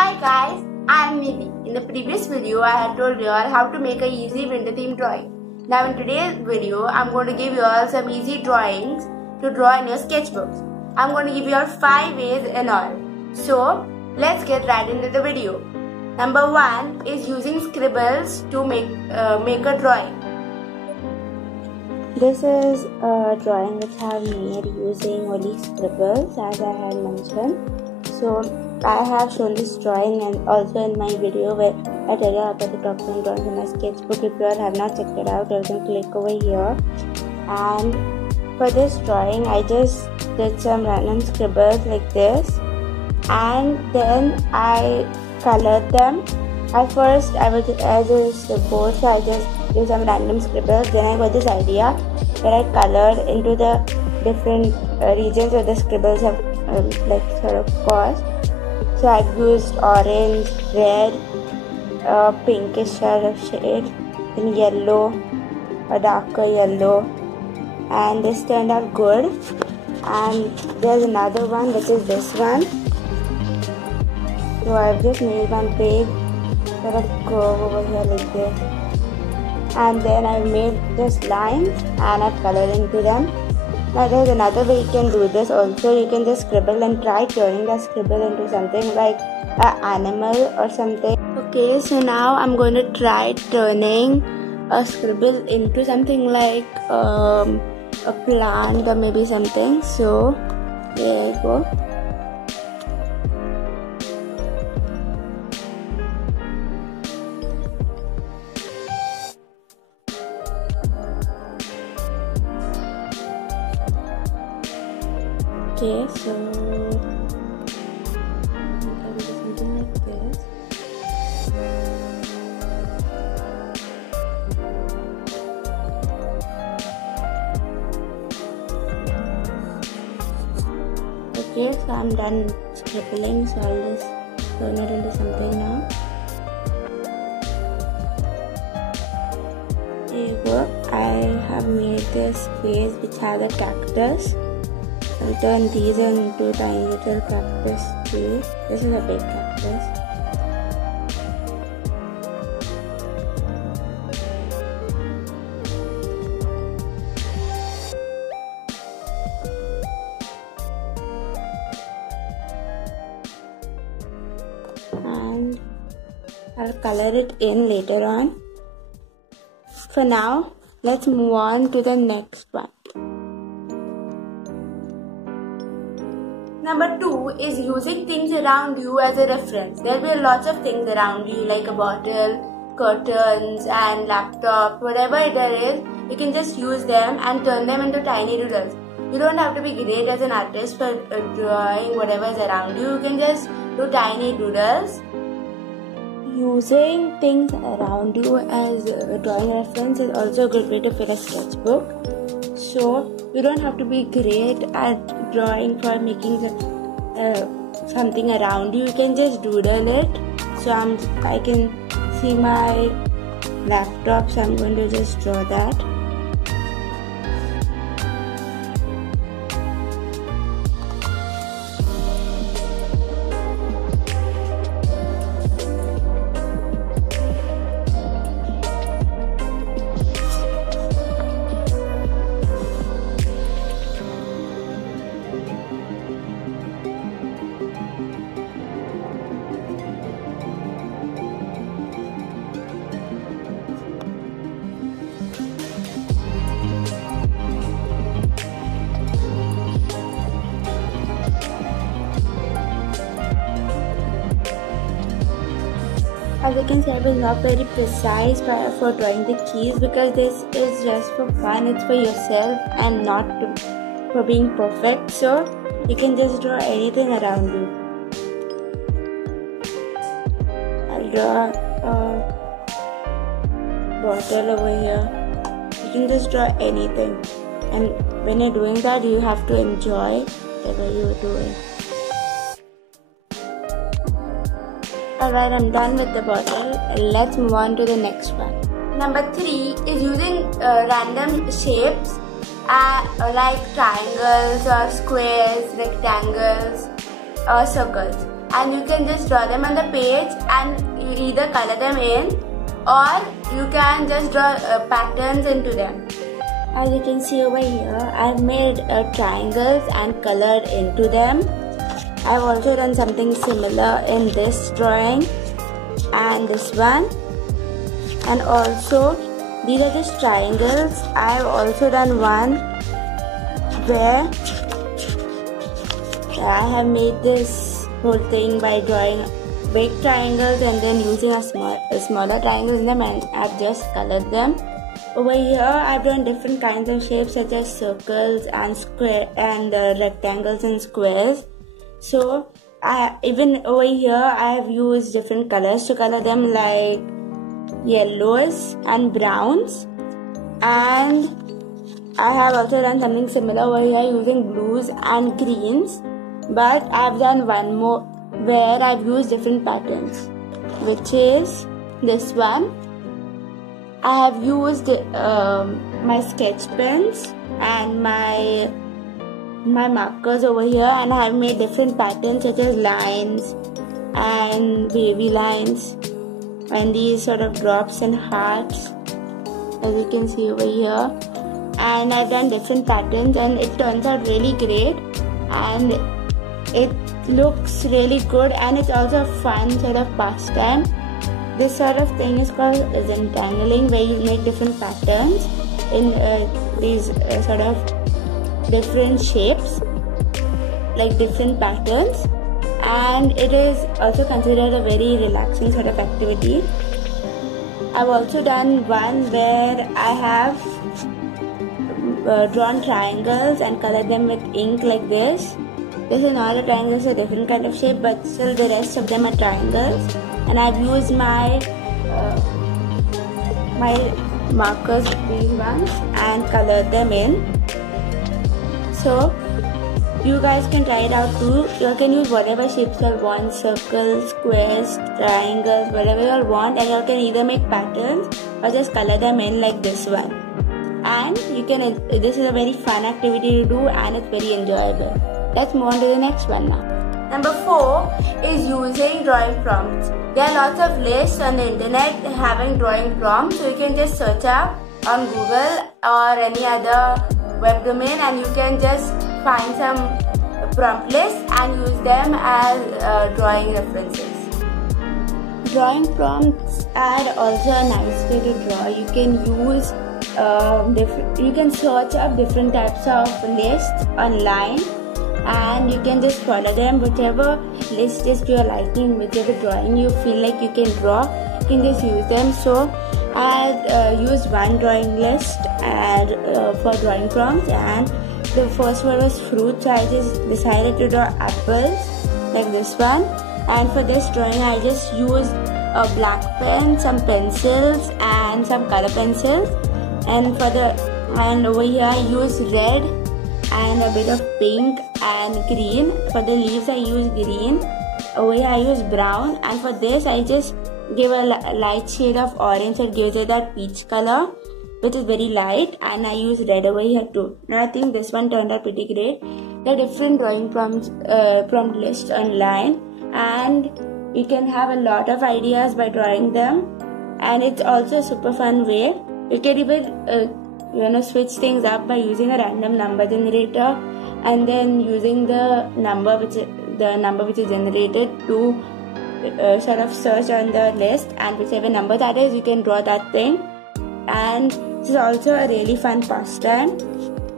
Hi guys, I am Nidhi. In the previous video, I had told you all how to make an easy winter theme drawing. Now in today's video, I am going to give you all some easy drawings to draw in your sketchbooks. I am going to give you all 5 ways in all. So, let's get right into the video. Number 1 is using scribbles to make a drawing. This is a drawing which I have made using only scribbles, as I had mentioned. So I have shown this drawing and also in my video where I tell you about the top 10 drawings in my sketchbook. If you all have not checked it out, you can click over here. And for this drawing, I just did some random scribbles like this, and then I colored them. At first, I just bored, so I just did some random scribbles. Then I got this idea that I colored into the different regions where the scribbles have sort of caused. So I used orange, red, pinkish sort of shade, then yellow, a darker yellow, and this turned out good. And there's another one, which is this one. So I've just made one big sort of curve over here like this, and then I've made just lines and I've colored into them. Now there's another way you can do this also. You can just scribble and try turning that scribble into something like an animal or something. Okay, so now I'm going to try turning a scribble into something like a plant or maybe something. So there you go. Okay, so I'm going to do something like this. Okay, so I'm done scribbling, so I'll just turn it into something now. There you go. I have made this vase which has a cactus. I'll turn these into tiny little cactus trees. This is a big cactus. And I'll color it in later on. For now, let's move on to the next one. Number 2 is using things around you as a reference. There will be lots of things around you like a bottle, curtains and laptop, whatever there is, you can just use them and turn them into tiny doodles. You don't have to be great as an artist for drawing whatever is around you. You can just do tiny doodles. Using things around you as a drawing reference is also a good way to fill a sketchbook. So you don't have to be great at drawing for making something around you. You can just doodle it. So I can see my laptop, so I'm going to just draw that. As you can see, I was not very precise for drawing the keys because this is just for fun. It's for yourself and not for being perfect. So you can just draw anything around you. I'll draw a bottle over here. You can just draw anything. And when you're doing that, you have to enjoy whatever you're doing. Alright, I'm done with the bottle. Let's move on to the next one. Number 3 is using random shapes like triangles or squares, rectangles or circles. and you can just draw them on the page and you either color them in or you can just draw patterns into them. As you can see over here, I've made triangles and colored into them. I've also done something similar in this drawing and this one. And also, these are just triangles. I've also done one where I have made this whole thing by drawing big triangles and then using a smaller triangle in them, and I've just colored them. Over here, I've done different kinds of shapes such as circles and square and rectangles and squares. So, even over here, I have used different colors to color them, like yellows and browns. And I have also done something similar over here using blues and greens. But I've done one more where I've used different patterns, which is this one. I have used my sketch pens and my markers over here, and I have made different patterns such as lines and wavy lines and these sort of drops and hearts, as you can see over here. And I've done different patterns and it turns out really great and it looks really good, and it's also a fun sort of pastime. This sort of thing is called Zentangling, where you make different patterns in these sort of different shapes, like different patterns, and it is also considered a very relaxing sort of activity. I've also done one where I have drawn triangles and colored them with ink like this. This is not a triangle, it's a different kind of shape, but still the rest of them are triangles. And I've used my markers, these ones, and colored them in. So you guys can try it out too. You can use whatever shapes you want, circles, squares, triangles, whatever you want, and you can either make patterns or just color them in like this one. And you can. This is a very fun activity to do, and it's very enjoyable. Let's move on to the next one now. Number 4 is using drawing prompts. There are lots of lists on the internet having drawing prompts, so you can just search up on Google or any other web domain and you can just find some prompt lists and use them as drawing references. Drawing prompts are also a nice way to draw. You can use you can search up different types of lists online, and you can just follow them. Whichever list is to your liking, whichever drawing you feel like you can draw, you can just use them. So I used one drawing list for drawing prompts, and the first one was fruit, so I just decided to draw apples like this one. And for this drawing I just used a black pen, some pencils and some color pencils, and over here I used red and a bit of pink and green. For the leaves I used green. Over here I used brown, and for this I just give a light shade of orange, so it gives it that peach color, which is very light, and I use red over here too. Now I think this one turned out pretty great. There are different drawing prompt lists online, and you can have a lot of ideas by drawing them, and it's also a super fun way. You can even switch things up by using a random number generator and then using the number which is generated to sort of search on the list, and whichever number that is, you can draw that thing. And this is also a really fun pastime.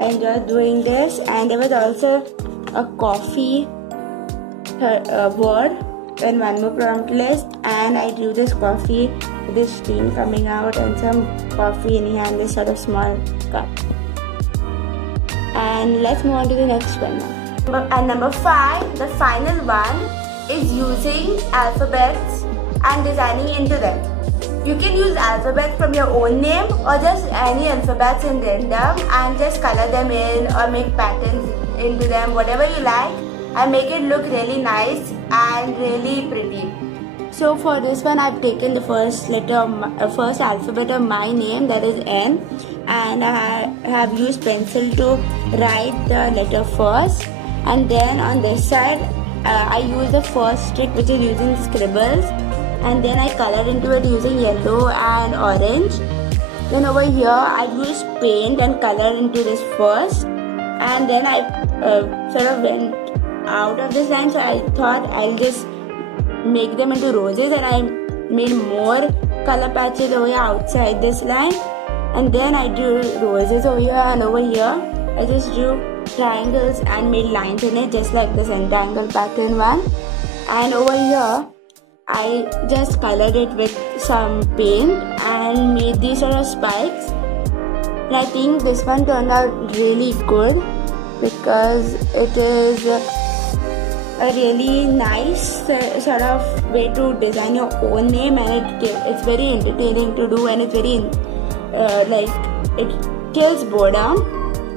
I enjoyed doing this. And there was also a coffee word in one more prompt list, and I drew this coffee with this steam coming out and some coffee in here and this sort of small cup. And let's move on to the next one now. And number 5, the final one, is using alphabets and designing into them. You can use alphabets from your own name or just any alphabets in random and just color them in or make patterns into them, whatever you like, and make it look really nice and really pretty. So for this one, I've taken the first alphabet of my name, that is N, and I have used pencil to write the letter first, and then on this side I use the first trick, which is using scribbles, and then I color into it using yellow and orange. Then over here I use paint and color into this first, and then I sort of went out of this line, so I thought I'll just make them into roses, and I made more color patches over here outside this line, and then I drew roses over here, and over here I just drew triangles and made lines in it, just like the rectangle pattern one. And over here I just colored it with some paint and made these sort of spikes. And I think this one turned out really good because it is a really nice sort of way to design your own name, and it's very entertaining to do, and it's very like it kills boredom,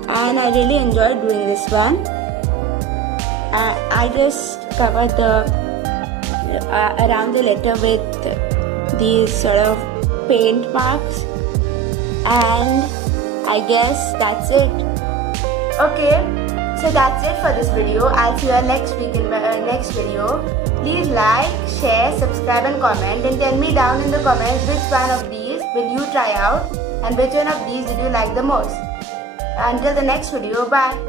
and I really enjoyed doing this one. I just covered the around the letter with these sort of paint marks, and I guess that's it. Okay, so that's it for this video. I'll see you next week in my next video. Please like, share, subscribe and comment, and tell me down in the comments which one of these will you try out and which one of these did you like the most. Until the next video, bye.